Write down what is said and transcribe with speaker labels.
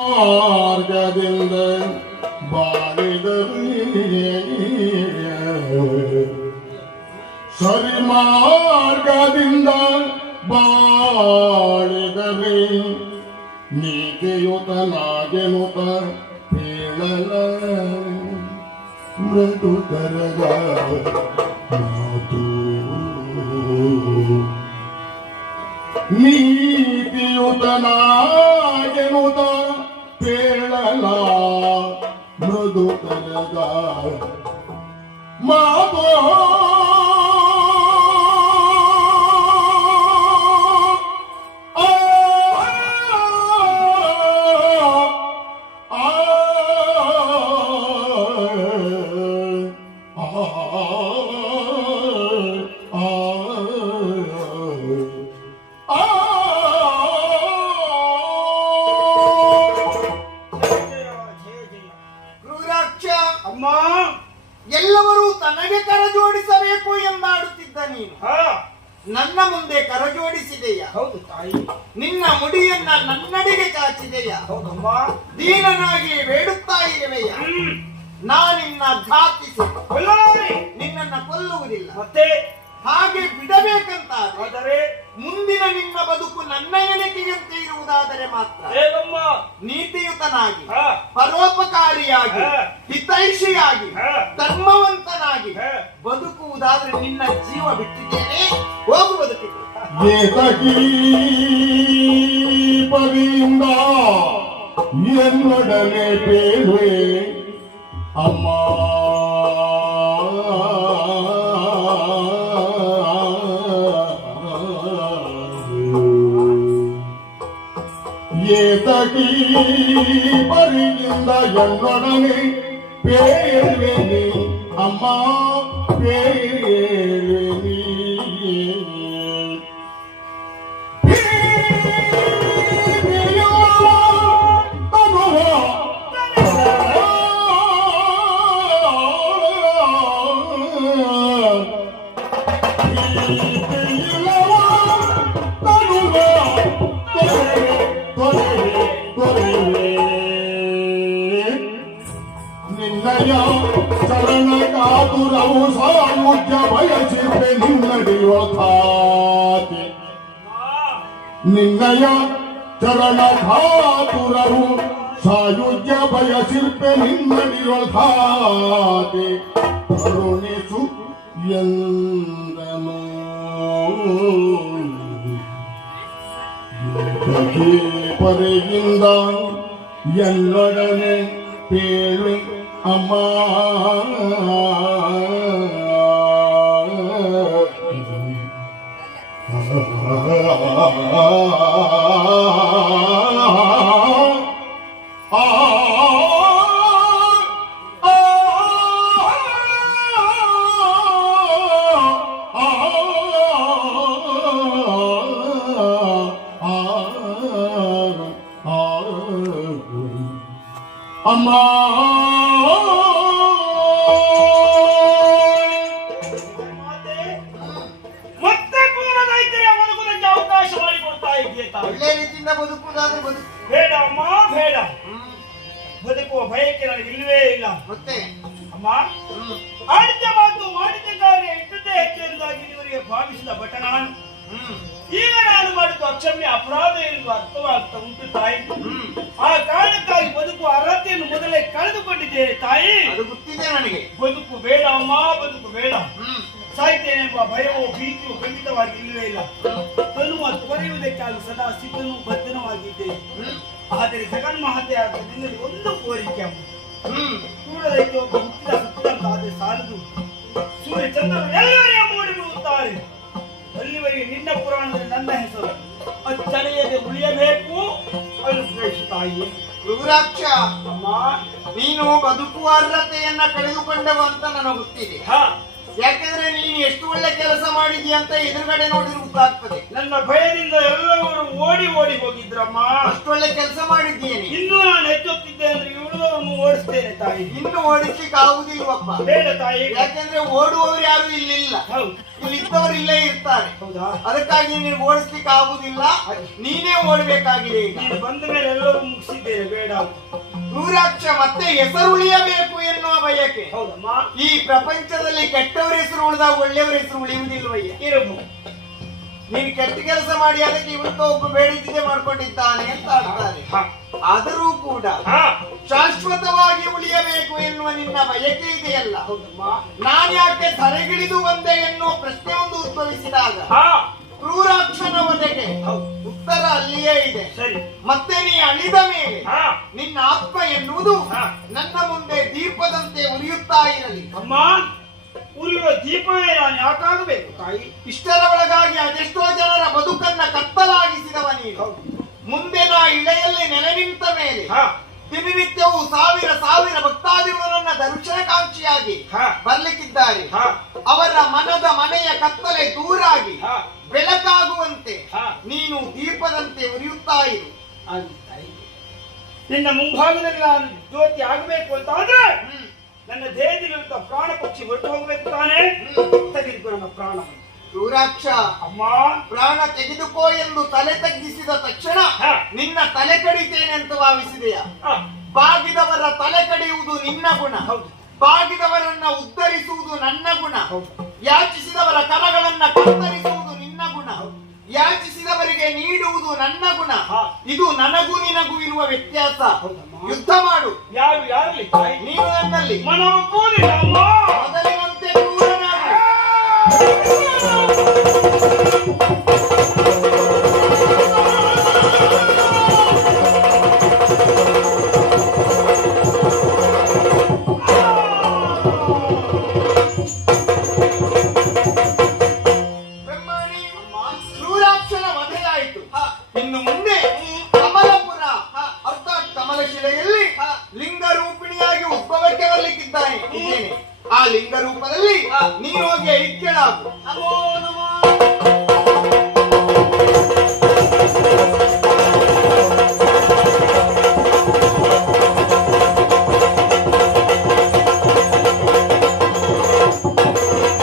Speaker 1: ಮಾರ್ಗದಿಂದ ಬಾಳಿದರೆ ಸರಿ ಮಾರ್ಗದಿಂದ ಬಾಳಿದರೆ ನೀತಿಯುತನಾಗೆನುತ ಹೇಳಲ. ಮೃದು ಕರಗ ಮಾತು. ನೀತಿಯುತನಾಗೆನುತ ಕರಗ
Speaker 2: ನನ್ನ ಮುಂದೆ ಕರಜೋಡಿಸಿದೆಯಾ?
Speaker 3: ಹೌದು ತಾಯಿ.
Speaker 2: ನಿನ್ನ ಮುಡಿಯನ್ನ ನನ್ನಡೆಗೆ ಚಾಚಿದೆಯ?
Speaker 3: ಹೌದಮ್ಮ.
Speaker 2: ದೀನನಾಗಿ ಬೇಡುತ್ತಾ ಇರುವೆಯ?
Speaker 3: ನಾ
Speaker 2: ನಾನಿನ್ನ ಘಾತಿಸಿ
Speaker 3: ನಿನ್ನ
Speaker 2: ನಿನ್ನನ್ನ ಕೊಲ್ಲುವುದಿಲ್ಲ.
Speaker 3: ಮತ್ತೆ?
Speaker 2: ಹಾಗೆ ಬಿಡಬೇಕಂತ
Speaker 3: ಆದರೆ?
Speaker 2: ಮುಂದಿನ ನಿನ್ನ ಬದುಕು ನನ್ನ ಎಣಿಕೆಯಂತೆ ಇರುವುದಾದರೆ ಮಾತ್ರ. ನೀತಿಯುತನಾಗಿ ಪರೋಪಕಾರಿಯಾಗಿ. ಹಿತೈಷಿಯಾಗಿ ಧರ್ಮವಂತನಾಗಿ. ಬದುಕುವುದಾದ್ರೆ ನಿನ್ನ ಜೀವ ಬಿಟ್ಟಿದ್ದೇನೆ. ಹೋಗು ಬದುಕಿಗೆ
Speaker 1: ಏತಕೀ ಪದಿಯಿಂದ ಎನ್ನೊಡನೆ ಬೇಡುವೆ. ಅಮ್ಮ. ಏತಕೀ ಪರಿಯಿಂದ ಎನ್ನೊಡನೆ ಬೇಡುವೆ ನಿನ್ನಯ ಶರಣ ಕಾತುರವು ಸಾಯುಜ್ಯ ಬಯಸಿರುವೆ ನಿನ್ನಡಿಯೋ ಖಾತೆ. ನಿನ್ನಯ ಚರಣ ಕಾತುರವು ಸಾಯುಜ್ಯ ಬಯಸಿರ್ಪೆ ನಿನ್ನಡಿಯೋ ಖಾತೆ. ಕರುಣಿಸು ಎಂದನು. ಪರೆಯಿಂದ ಎನ್ನೊಡನೆ ಪೇಳು ಅಮ್ಮ
Speaker 2: ಒಳ್ಳೆ ರೀತಿಯಿಂದ ಬದುಕುವುದಾದ್ರೆ ಬದುಕು.
Speaker 3: ಬೇಡ ಅಮ್ಮ ಬೇಡ. ಬದುಕುವ ಭಯಕ್ಕೆ ನನಗೆ ಇಲ್ಲವೇ ಇಲ್ಲ.
Speaker 2: ಮತ್ತೆ
Speaker 3: ಅಮ್ಮ. ಆಡಿದ ಮಾತು ಮಾಡಿದ ಕಾರ್ಯ ಇಟ್ಟದ್ದೇ ಹೆಚ್ಚೆಂದಾಗಿ ಇವರಿಗೆ ಭಾವಿಸಿದ ಭಟ ನಾನು.
Speaker 2: ಹ್ಮ್.
Speaker 3: ಈಗ ನಾನು ಮಾಡಿದ ಅಕ್ಷಮ್ಯ ಅಪರಾಧ ಎಂದು ಅರ್ಥವಾಗ್ತಾ ಉಂಟು ತಾಯಿ.
Speaker 2: ಹ್ಮ್.
Speaker 3: ಆ ಕಾರಣಕ್ಕಾಗಿ ಬದುಕುವ ಅರ್ಹತೆಯನ್ನು ಮೊದಲೇ ಕಳೆದುಕೊಂಡಿದ್ದೇನೆ ತಾಯಿ.
Speaker 2: ಅದು ಗೊತ್ತಿದೆ ನನಗೆ.
Speaker 3: ಬದುಕು ಬೇಡ ಅಮ್ಮ ಬದುಕು ಬೇಡ.
Speaker 2: ಹ್ಮ್.
Speaker 3: ಎಂಬ ಭಯವೋ ಭೀತಿಯು ಖಂಡಿತವಾಗಿ ಇಲ್ಲವೇ ಇಲ್ಲ. ತನ್ನುವ ತೊರೆಯುವುದಕ್ಕಾಗಿ ಸದಾ ಸಿದ್ಧನೂ ಬದ್ಧನವಾಗಿದ್ದೇನೆ
Speaker 2: ಆದರೆ
Speaker 3: ಆದರೆ ಜಗನ್ಮಹತೆಯಾದ ನಿನ್ನಲ್ಲಿ ಒಂದು ಕೋರಿಕೆ. ಕೂಡಲೈತೆ ಒಬ್ಬ ಹುಟ್ಟಿದ ಸತ್ತಂತಾದ್ರೆ ಸಾಲದು. ಸೂರ್ಯ ಮೂಡಿ ಬರುತ್ತಾರೆ ಅಲ್ಲಿವರೆಗೆ ನಿನ್ನ ಪುರಾಣದಲ್ಲಿ ನನ್ನ ಹೆಸರು. ಅಚ್ಚಳಿಯದೆ ಉಳಿಯಬೇಕು. ಅನುಗ್ರಹಿಸು ತಾಯಿ.
Speaker 2: ರುದ್ರಾಕ್ಷ
Speaker 3: ಅಮ್ಮ.
Speaker 2: ನೀನು ಬದುಕುವ ಅರ್ಹತೆಯನ್ನ ಕಳೆದುಕೊಂಡವ ಅಂತ ನನಗೆ ಗೊತ್ತಿದೆ.
Speaker 3: ಹ.
Speaker 2: ಯಾಕಂದ್ರೆ ನೀನು ಎಷ್ಟು ಒಳ್ಳೆ ಕೆಲಸ ಮಾಡಿದ್ಯಾ ಅಂತ ಎದುರುಗಡೆ ನೋಡಿದ್ರೆ ಗೊತ್ತಾಗ್ತದೆ.
Speaker 3: ನನ್ನ ಭಯದಿಂದ ಎಲ್ಲವರು ಓಡಿ ಓಡಿ ಹೋಗಿದ್ರಮ್ಮ.
Speaker 2: ಅಷ್ಟು ಒಳ್ಳೆ ಕೆಲಸ ಮಾಡಿದ್ದೀನಿ ನೀನು.
Speaker 3: ಇನ್ನೂ ನಾನು ಹೆಚ್ಚುತ್ತಿದ್ದೆ ಅಂದ್ರೆ ಇವಳನ್ನು ಓಡಿಸ್ತೇನೆ ತಾಯಿ.
Speaker 2: ಇನ್ನು ಓಡಿಸ್ಲಿಕ್ಕೆ ಆಗುದಿಲ್ವಪ್ಪ.
Speaker 3: ಬೇಡ ತಾಯಿ.
Speaker 2: ಯಾಕಂದ್ರೆ ಓಡುವವರು ಯಾರು ಇಲ್ಲಿಲ್ಲ. ಇಲ್ಲಿ ಇದ್ದವರು ಇಲ್ಲೇ ಇರ್ತಾರೆ.
Speaker 3: ಹೌದಾ?
Speaker 2: ಅದಕ್ಕಾಗಿ ನೀನು ಓಡಿಸ್ಲಿಕ್ಕೆ ಆಗುದಿಲ್ಲ. ನೀನೇ ಓಡಬೇಕಾಗಿದೆ ಈಗ.
Speaker 3: ನೀನು ಬಂದ ಮೇಲೆ ಎಲ್ಲರೂ ಮುಗಿಸಿದ್ದೇನೆ ಬೇಡ
Speaker 2: ನೂರಾಕ್ಷ ಮತ್ತೆ ಹೆಸರು ಉಳಿಯಬೇಕು ಎನ್ನುವ ಬಯಕೆ.
Speaker 3: ಹೌದಮ್ಮ
Speaker 2: ಈ ಪ್ರಪಂಚದಲ್ಲಿ ಕೆಟ್ಟವರ ಹೆಸರು ಉಳಿದಾಗ ಒಳ್ಳೆಯವರ ಹೆಸರು ಉಳಿಯುವುದಿಲ್ವಯ್ಯ
Speaker 3: ಇರಬಹುದು.
Speaker 2: ನೀನು ಕೆಟ್ಟ ಕೆಲಸ ಮಾಡಿ ಅದಕ್ಕೆ ಇವತ್ತು ಒಬ್ಬ ಬೇಡಿದ್ದೆ ಮಾಡ್ಕೊಂಡಿದ್ದಾನೆ ಅಂತ
Speaker 3: ಆಗ್ತಾರೆ.
Speaker 2: ಆದರೂ ಕೂಡ ಶಾಶ್ವತವಾಗಿ ಉಳಿಯಬೇಕು ಎನ್ನುವ ನಿನ್ನ ಬಯಕೆ ಇದೆಯಲ್ಲ.
Speaker 3: ಹೌದಮ್ಮ
Speaker 2: ನಾನ್ಯಾಕೆ ತಲೆಗಿಳಿದು ಬಂದೆ ಎನ್ನುವ ಪ್ರಶ್ನೆ ಒಂದು ಉದ್ಭವಿಸಿದಾಗ
Speaker 3: ಹಾ
Speaker 2: ಕ್ರೂರಾಕ್ಷನ ಉತ್ತರ ಅಲ್ಲಿಯೇ ಇದೆ.
Speaker 3: ಸರಿ.
Speaker 2: ಮತ್ತೆ ನೀ ಅಳಿದ ಮೇಲೆ
Speaker 3: ಹಾ.
Speaker 2: ನಿನ್ನ ಆತ್ಮ ಎನ್ನುವುದು. ನನ್ನ ಮುಂದೆ ದೀಪದಂತೆ ಉರಿಯುತ್ತಾ ಇರಲಿ.
Speaker 3: ಅಮ್ಮ ಉರಿಯುವ ದೀಪವೇ ನಾನು ಯಾಕಾಗಬೇಕು ತಾಯಿ?
Speaker 2: ಇಷ್ಟರ ಒಳಗಾಗಿ ಅದೆಷ್ಟೋ ಜನರ ಬದುಕನ್ನ ಕತ್ತಲಾಗಿಸಿದವ ನೀನು. ಮುಂದೆ ನಾ ಇಳೆಯಲ್ಲಿ ನೆಲೆ ನಿಂತ ಮೇಲೆ
Speaker 3: ಹಾ.
Speaker 2: ದಿನನಿತ್ಯವೂ ಸಾವಿರ ಸಾವಿರ ಭಕ್ತಾದಿಗಳನ್ನ ದರ್ಶನಕಾಂಕ್ಷಿಯಾಗಿ ಬರ್ಲಿಕ್ಕಿದ್ದಾರೆ. ಅವರ ಮನದ ಮನೆಯ ಕತ್ತಲೆ ದೂರಾಗಿ ಬೆಳಕಾಗುವಂತೆ. ನೀನು ದೀಪದಂತೆ ಉರಿಯುತ್ತಾ ಇರು.
Speaker 3: ನಿನ್ನ ಮುಂಭಾಗದಲ್ಲಿ ನಾನು ಜ್ಯೋತಿ ಆಗಬೇಕು ಅಂತ ಆದ್ರೆ ನನ್ನ ದೇಹದಲ್ಲಿರುವಂತ ಪ್ರಾಣ ಪಕ್ಷಿ ಹೊರಟು ಹೋಗ್ಬೇಕು ತಾನೇ? ತೆಗೆದುಕೋ ನನ್ನ ಪ್ರಾಣವನ್ನು
Speaker 2: ರುದ್ರಾಕ್ಷ
Speaker 3: ಅಮ್ಮ.
Speaker 2: ಪ್ರಾಣ ತೆಗೆದುಕೋ ಎಂದು ತಲೆ ತಗ್ಗಿಸಿದ ತಕ್ಷಣ. ನಿನ್ನ ತಲೆ ಕಡಿತೇನೆ ಅಂತ ಭಾವಿಸಿದೆಯಾ? ಬಾಗಿದವರ ತಲೆ ಕಡಿಯುವುದು ನಿನ್ನ ಗುಣ.
Speaker 3: ಹೌದು.
Speaker 2: ಬಾಗಿದವರನ್ನ ಉದ್ಧರಿಸುವುದು ನನ್ನ ಗುಣ. ಯಾಚಿಸಿದವರ ಕರಗಳನ್ನ ಕತ್ತರಿಸುವುದು ಯಾಚಿಸಿದವರಿಗೆ ನೀಡುವುದು ನನ್ನ ಗುಣ. ಇದು ನನಗೂ ನಿನಗೂ ಇರುವ ವ್ಯತ್ಯಾಸ. ಯುದ್ಧ ಮಾಡು.
Speaker 3: ಯಾರು ಯಾರಲ್ಲಿ
Speaker 2: ನೀನು ನನ್ನಲ್ಲಿ.
Speaker 3: ಮನವೂ
Speaker 2: ಮೊದಲಿನಂತೆ ಕ್ರೂರನಾಗು. ಇನ್ನು ಮುಂದೆ ಕಮಲಪುರ ಅರ್ಥಾತ್ ಕಮಲಶಿಲೆಯಲ್ಲಿ ಲಿಂಗ ರೂಪಿಣಿಯಾಗಿ ಉದ್ಭವಕ್ಕೆ ಬರ್ಲಿಕ್ಕಿದ್ದಾನೆ. ಆ ಲಿಂಗ ರೂಪದಲ್ಲಿ ನೀನು ಹೋಗಿ